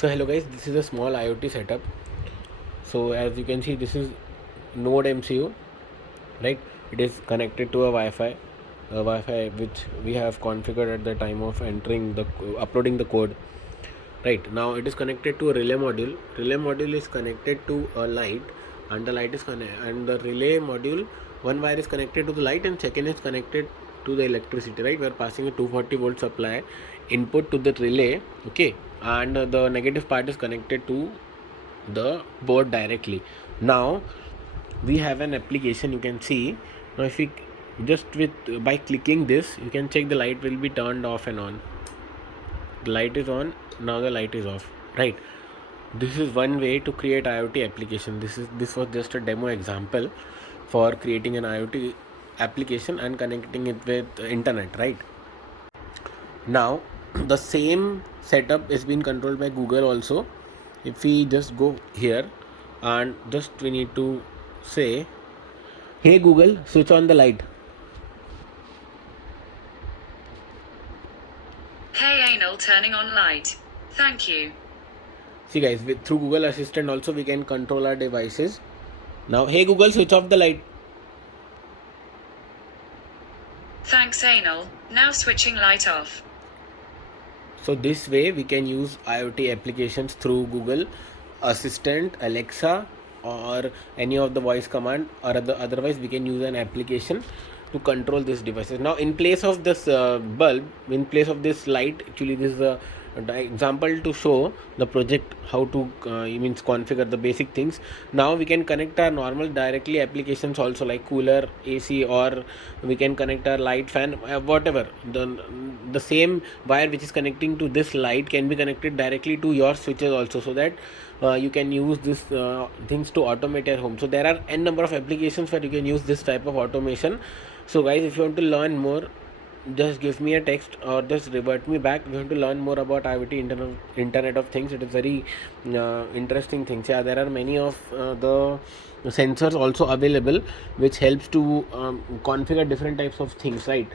So hello guys, this is a small IoT setup. So as you can see, this is Node MCU, right? It is connected to a Wi-Fi which we have configured at the time of entering the uploading the code. Right now, it is connected to a relay module. Relay module is connected to a light, and the light is and the relay module. One wire is connected to the light, and second is connected to the electricity. Right, we are passing a 240-volt supply input to the relay. Okay, and the negative part is connected to the board directly. Now we have an application. You can see now if we just with by clicking this, you can check the light will be turned off and on. The light is on, now the light is off, right? This is one way to create IoT application. This was just a demo example for creating an IoT application and connecting it with internet, right? Now the same setup is being controlled by Google also. If we just go here and just we need to say, hey Google, switch on the light. Hey Anal, turning on light. Thank you. See guys, through Google Assistant also we can control our devices. Now, hey Google, switch off the light. Thanks Anal, now switching light off. So this way we can use IoT applications through Google Assistant, Alexa, or any of the voice command, or otherwise we can use an application to control these devices. Now in place of this bulb, in place of this light, actually this is a example to show the project how to means configure the basic things. Now we can connect our normal directly applications also, like cooler, AC, or we can connect our light, fan, whatever. The same wire which is connecting to this light can be connected directly to your switches also, so that you can use this things to automate your home. So there are n number of applications where you can use this type of automation. So guys, if you want to learn more, just give me a text or just revert me back. We want to learn more about IoT, internet of things. It is very interesting things. Yeah, there are many of the sensors also available which helps to configure different types of things, right?